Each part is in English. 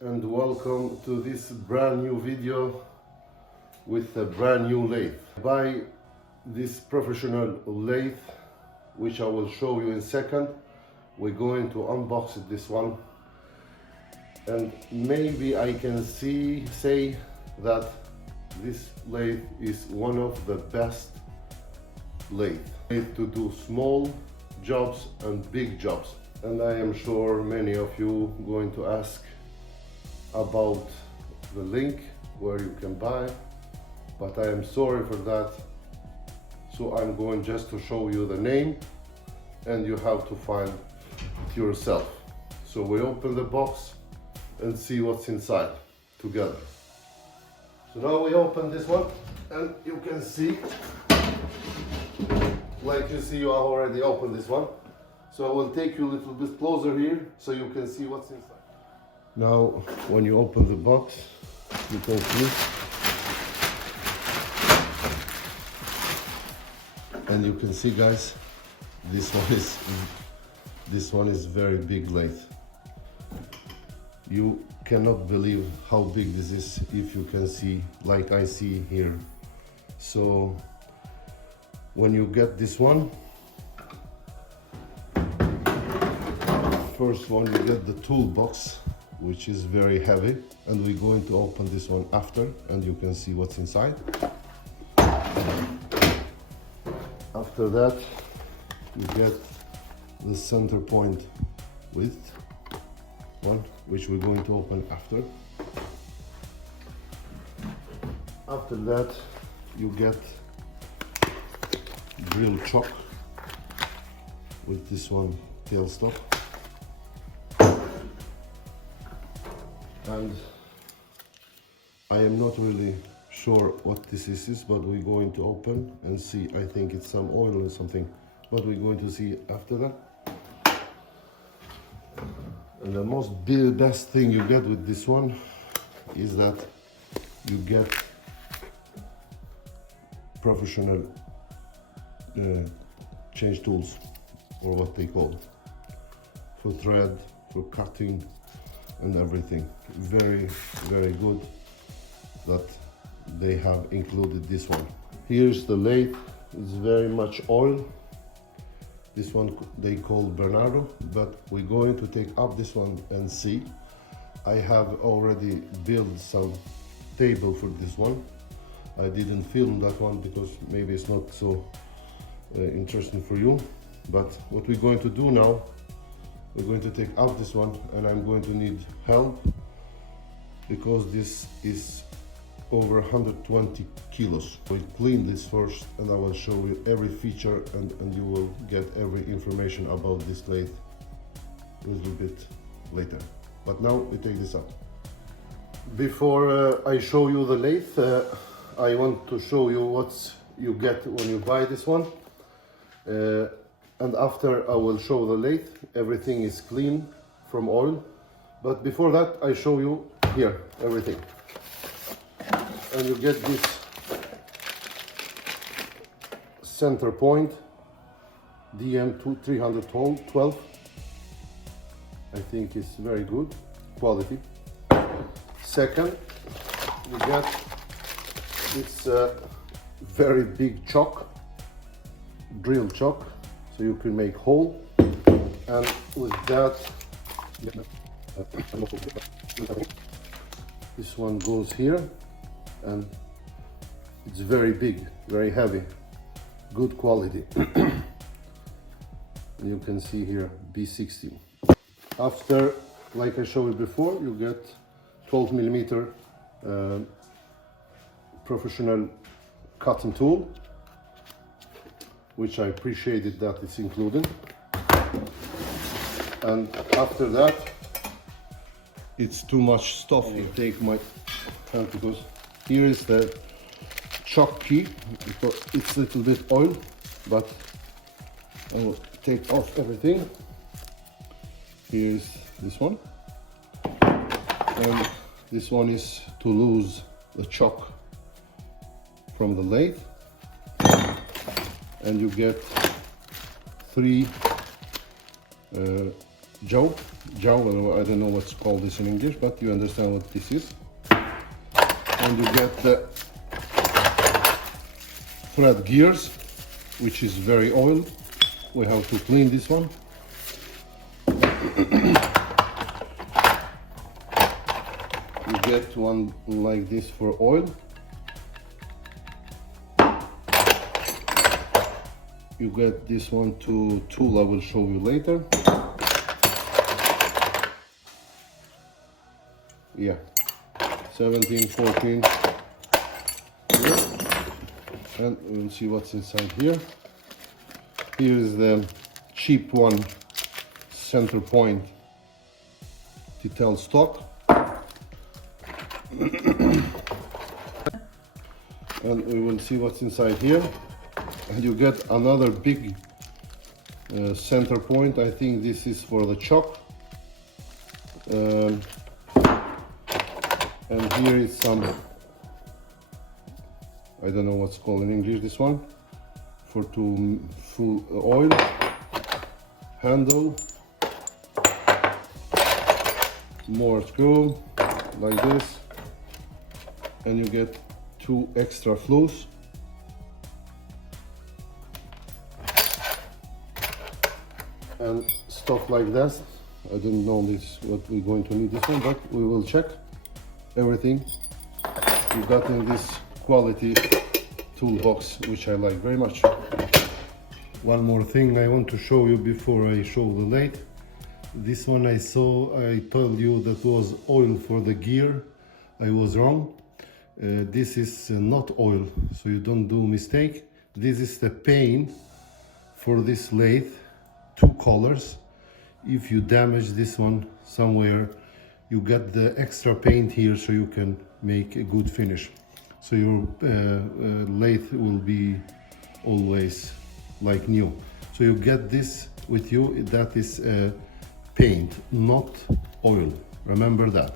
and welcome to this brand new video with a brand new lathe. Buy this professional lathe, which I will show you in a second. We're going to unbox it, this one, and maybe I can say that this lathe is one of the best lathe to do small jobs and big jobs. And I am sure many of you going to ask about the link where you can buy, but I am sorry for that. So I'm going just to show you the name and you have to find it yourself. So we open the box and see what's inside together. So now we open this one and you can see, like you see, you have already opened this one. So I will take you a little bit closer here so you can see what's inside. Now, when you open the box, you can see, and you can see, guys, this one is very big lathe. You cannot believe how big this is if you can see, like I see here. So when you get this one, first one, you get the toolbox, which is very heavy, and we're going to open this one after and you can see what's inside. After that, you get the center point width one, which we're going to open after. After that, you get drill chock with this one tailstock. And I am not really sure what this is, but we're going to open and see. I think it's some oil or something, but we're going to see after that. And the best thing you get with this one is that you get professional change tools, or what they call, for thread, for cutting and everything. Very, very good that they have included this one. Here's the lathe. It's very much oil. This one they call Bernardo, but we're going to take up this one and see. I have already built some table for this one. I didn't film that one because maybe it's not so interesting for you, but what we're going to do now, we're going to take out this one, and I'm going to need help because this is over 120 kilos. We'll clean this first and I will show you every feature and you will get every information about this lathe a little bit later. But now we take this out. Before I show you the lathe, I want to show you what you get when you buy this one. And after I will show the lathe, everything is clean from oil. But before that, I show you here everything. And you get this center point, DM312. I think it's very good quality. Second, you get this very big chock, drill chock, so you can make hole, and with that this one goes here, and it's very big, very heavy, good quality. You can see here B60. After, like I showed you before, you get 12 millimeter professional cutting tool, which I appreciated that it's included. And after that, it's too much stuff. I take my hand because here is the chock key. It's a little bit oil, but I will take off everything. Here's this one, and this one is to lose the chock from the lathe, and you get 3 jaw, I don't know what's called this in English, but you understand what this is. And you get the thread gears, which is very oiled. We have to clean this one. You get one like this for oil. You get this one to tool, I will show you later. Yeah, 17, 14. Here. And we'll see what's inside here. Here is the cheap one, center point detail stock. And we will see what's inside here. And you get another big center point. I think this is for the chock. And here is some, I don't know what's called in English, this one, for to full oil, handle, more screw, like this, and you get 2 extra flues. And stuff like that. I didn't know this, what we're going to need this one, but we will check everything you got in this quality toolbox, which I like very much. One more thing I want to show you before I show the lathe. This one I saw, I told you that was oil for the gear. I was wrong. This is not oil, so you don't do mistake. This is the paint for this lathe. 2 colors. If you damage this one somewhere, you get the extra paint here, so you can make a good finish. So your lathe will be always like new. So you get this with you, that is paint, not oil. Remember that.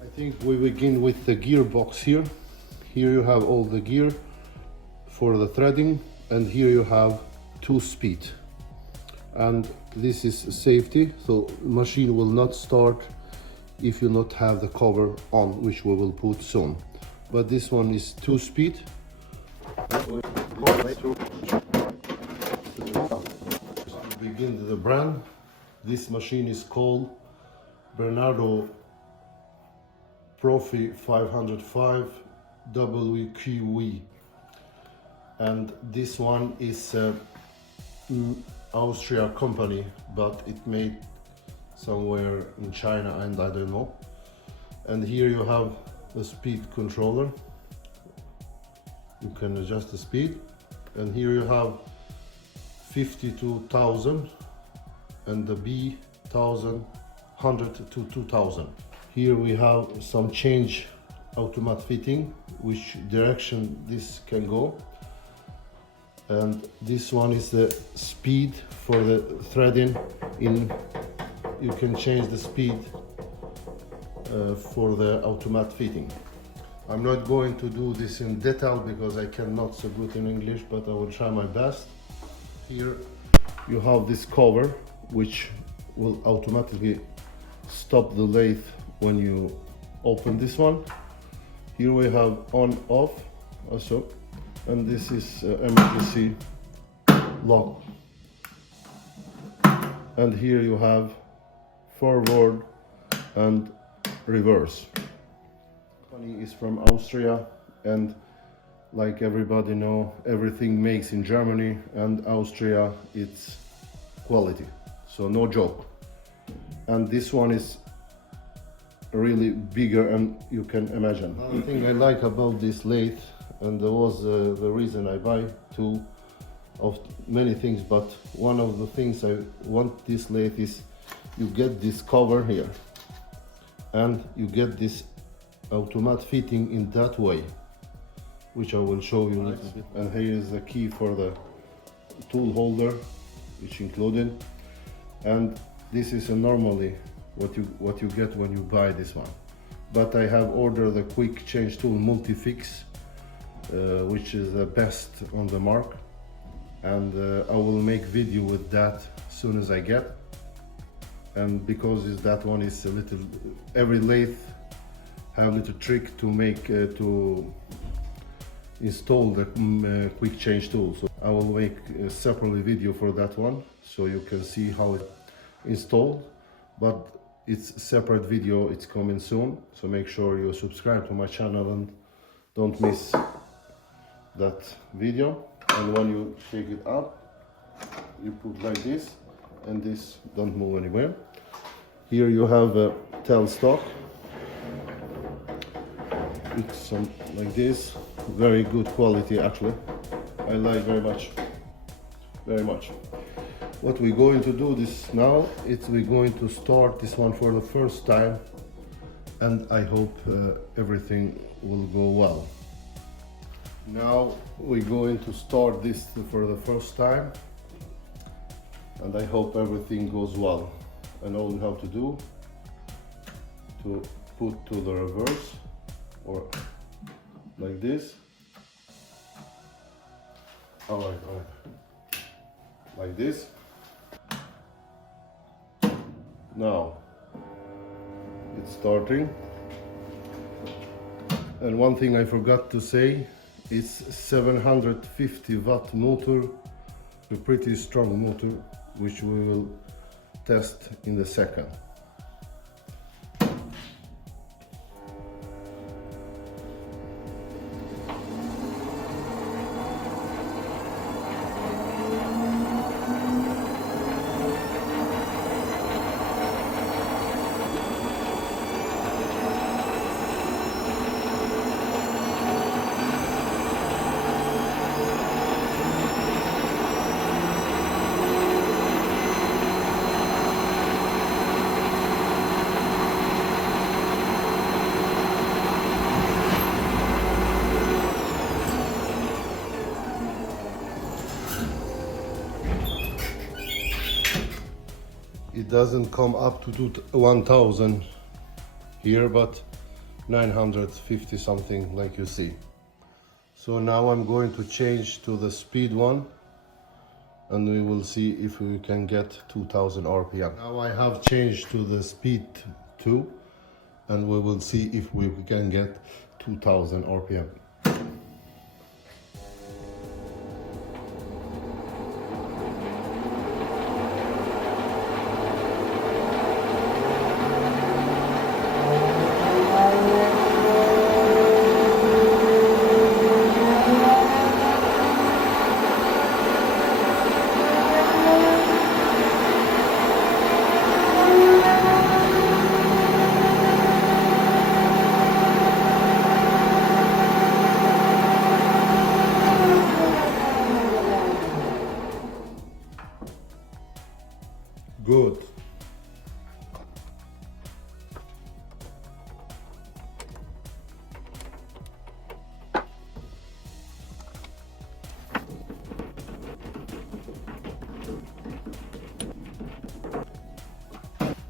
I think we begin with the gearbox here. Here you have all the gear for the threading, and here you have 2 speed. And this is safety, so machine will not start if you not have the cover on, which we will put soon. But this one is 2 speed. Begin the brand. This machine is called Bernardo Profi 505 WQV, and this one is Austria company, but it made somewhere in China, and I don't know. And here you have the speed controller. You can adjust the speed, and here you have 52,000 and the B1000 100 to 2000. Here we have some change automatic fitting, which direction this can go. And this one is the speed for the threading in. You can change the speed for the automatic fitting. I'm not going to do this in detail because I cannot so good in English, but I will try my best. Here you have this cover, which will automatically stop the lathe when you open this one. Here we have on off also, and this is emergency lock. And here you have forward and reverse. Company is from Austria, and like everybody know, everything makes in Germany, and Austria it's quality, so no joke. And this one is really bigger, and you can imagine. Another thing I like about this lathe, and that was the reason I buy two of many things, but one of the things I want this lathe is you get this cover here, and you get this automatic fitting in that way, which I will show you a little bit. And here is the key for the tool holder, which included, and this is normally what you get when you buy this one. But I have ordered the quick change tool multi-fix, which is the best on the mark, and I will make video with that as soon as I get. and because that one is a little, every lathe have a little trick to make to install the quick change tool. So I will make a separate video for that one, so you can see how it installed, but it's a separate video, it's coming soon, so make sure you subscribe to my channel and don't miss that video. And when you take it up, you put like this, and this don't move anywhere. Here you have a tailstock. It's some like this, very good quality actually. I like very much, very much. What we're going to do this now is we're going to start this one for the first time, and I hope everything will go well. Now we're going to start this for the first time, and I hope everything goes well. And all you have to do to put to the reverse, or like this. All right, like this. Now it's starting, and one thing I forgot to say, it's 750 watt motor, a pretty strong motor, which we will test in the second. It doesn't come up to 1000 here, but 950 something, like you see. So now I'm going to change to the speed one, and we will see if we can get 2000 RPM. Now I have changed to the speed 2, and we will see if we can get 2000 RPM. Good.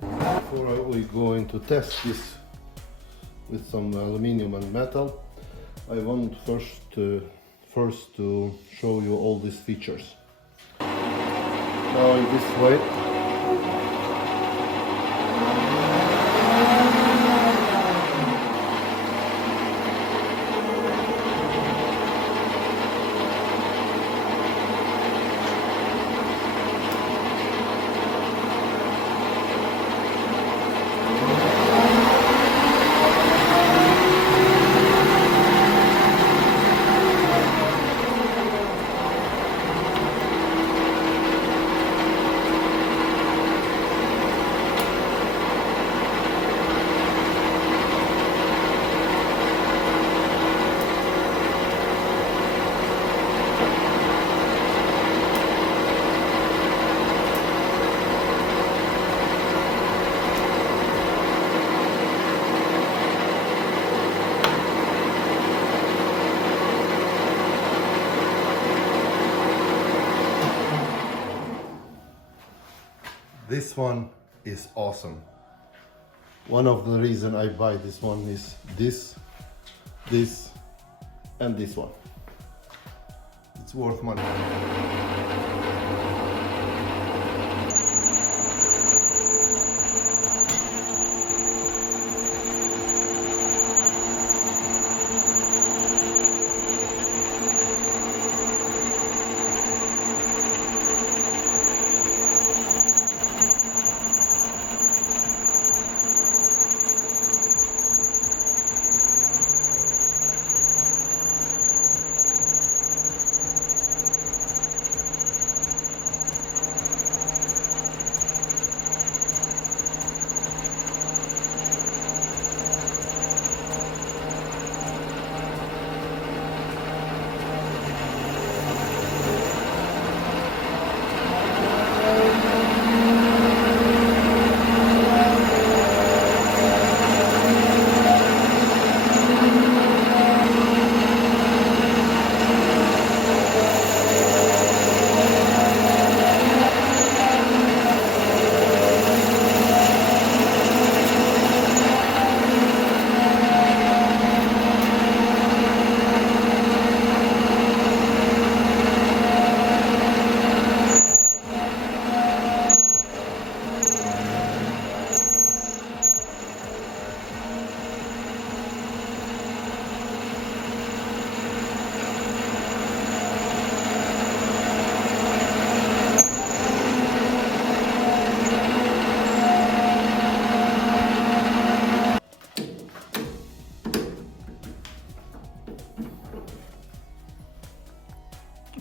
Before we're going to test this with some aluminum and metal, I want first to show you all these features. Now in this way, this one is awesome. One of the reasons I buy this one is this, and this one. It's worth money.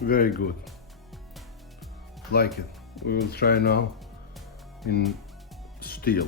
very good. Like it. We will try now in steel.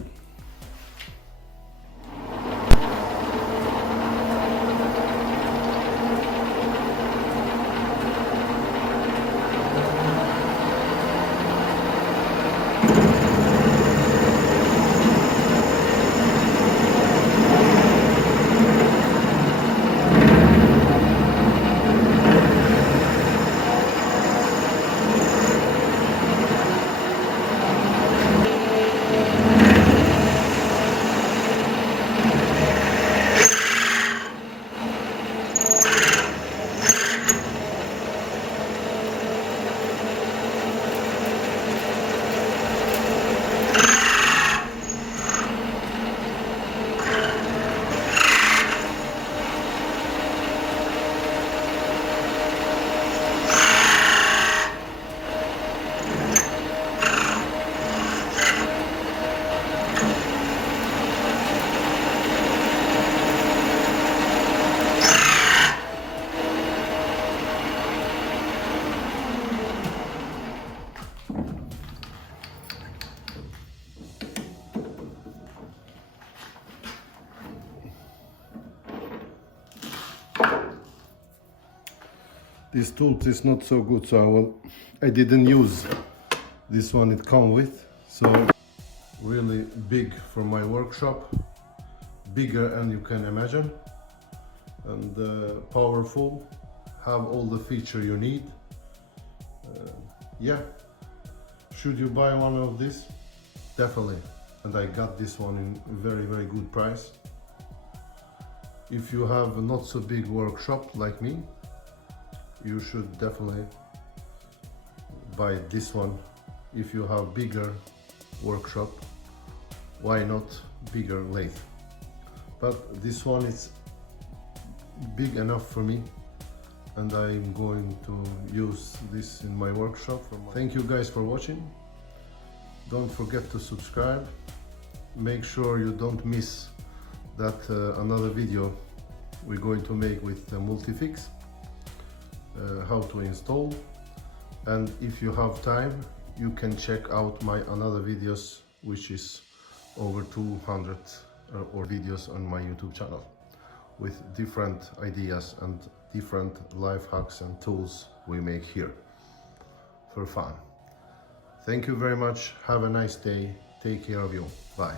This tool is not so good, so I didn't use this one it come with. So really big for my workshop, bigger than you can imagine, and powerful, have all the feature you need. Yeah, should you buy one of this? Definitely. And I got this one in very good price. If you have a not so big workshop like me, you should definitely buy this one. If you have bigger workshop, why not bigger lathe? But this one is big enough for me, and I'm going to use this in my workshop. Thank you guys for watching. Don't forget to subscribe. Make sure you don't miss that another video we're going to make with the multi-fix. How to install, and if you have time you can check out my another videos, which is over 200 or videos on my YouTube channel with different ideas and different life hacks and tools we make here for fun. Thank you very much. Have a nice day. Take care of you. Bye.